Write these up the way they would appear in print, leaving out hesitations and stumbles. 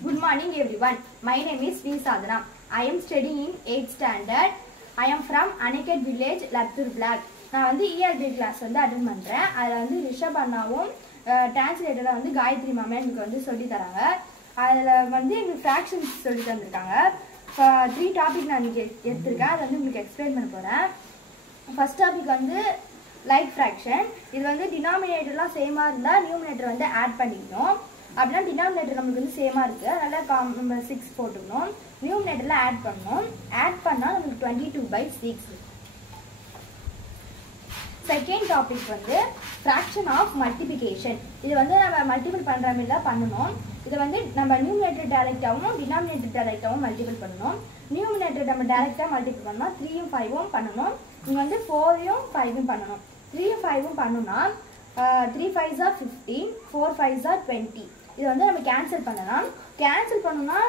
Good morning everyone. My name is V. Sadhana. I am studying in 8th standard. I am from Aniket village, Laptur Black. நான் வந்து ELB class வந்து attend பண்றேன். அதுல வந்து ரிஷப் அண்ணாவும் டிரான்ஸ்லேட்டரா வந்து காயத்ரி மேம் எனக்கு வந்து சொல்லி தராங்க. அதுல வந்து எனக்கு ஃபிராக்ஷன்ஸ் சொல்லி தந்திருக்காங்க. 3 டாபிக் நான் எடுத்துர்க்கேன். அத வந்து உங்களுக்கு எக்ஸ்பிளைன் பண்ண போறேன். ஃபர்ஸ்ட் டாபிக் வந்து லைக் ஃபிராக்ஷன். இது வந்து டினாமினேட்டர்லாம் சேமா இருந்தா நியூமரேட்டர் வந்து ஆட் பண்ணிக்கணும். அப்படினா டினாமினேட்டர் நமக்கு வந்து சேமா இருக்கு. அதனால நம்ம 6 போட்டுக்கணும். நியூமரேட்டர்ல ஆட் பண்ணனும். ஆட் பண்ணா நமக்கு 22/6. செகண்ட் டாபிக் வந்து fraction of multiplication. இது வந்து நம்ம மல்டிபிள் பண்ற மாதிரி தான் பண்ணனும். இது வந்து நம்ம நியூமரேட்டர் டைரக்டாவும் டினாமினேட்டர் டைரக்டாவும் மல்டிபிள் பண்ணனும். நியூமரேட்டர் நம்ம டைரக்டா மல்டிபிள் பண்ணா 3 ம் 5 ம் பண்ணனும். இங்க வந்து 4 ம் 5 ம் பண்ணனும். 3 ம் 5 ம் பண்ணனும்னா 3 5s are 15, 4 5s are 20. இது வந்து நம்ம கேன்சல் பண்ணலாம். கேன்சல் பண்ணனும்னா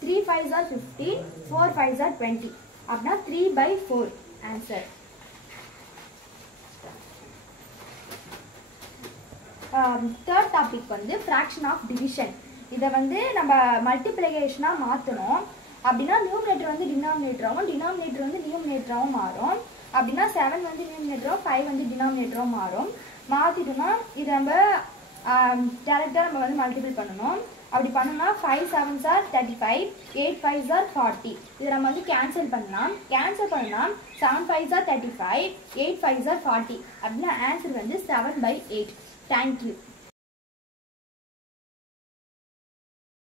3 5s are 15, 4 5s are 20. அப்படினா 3/4 ஆன்சர். Third topic வந்து fraction of division. இத வந்து நம்ம மல்டிப்ளிகேஷனா மாத்தணும். அப்படினா நியூமரேட்டர் வந்து டினாமினேட்டராவும் டினாமினேட்டர் வந்து நியூமரேட்டராவும் மாறும். அப்படினா 7 வந்து நியூமரேட்டரும் 5 வந்து டினாமினேட்டரும் மாறும். மாத்திட்டோம்னா இது நம்ம டைரக்டா நம்ம வந்து மல்டிபிள் பண்ணனும். அப்படி பண்ணனும்னா 5 7s are 35, 8 5s are 40. இத நம்ம வந்து கேன்சல் பண்ணலாம். கேன்சல் பண்ணா 7 5s are 35, 8 5s are 40. அப்படினா ஆன்சர் வந்து 7/8. Thank you.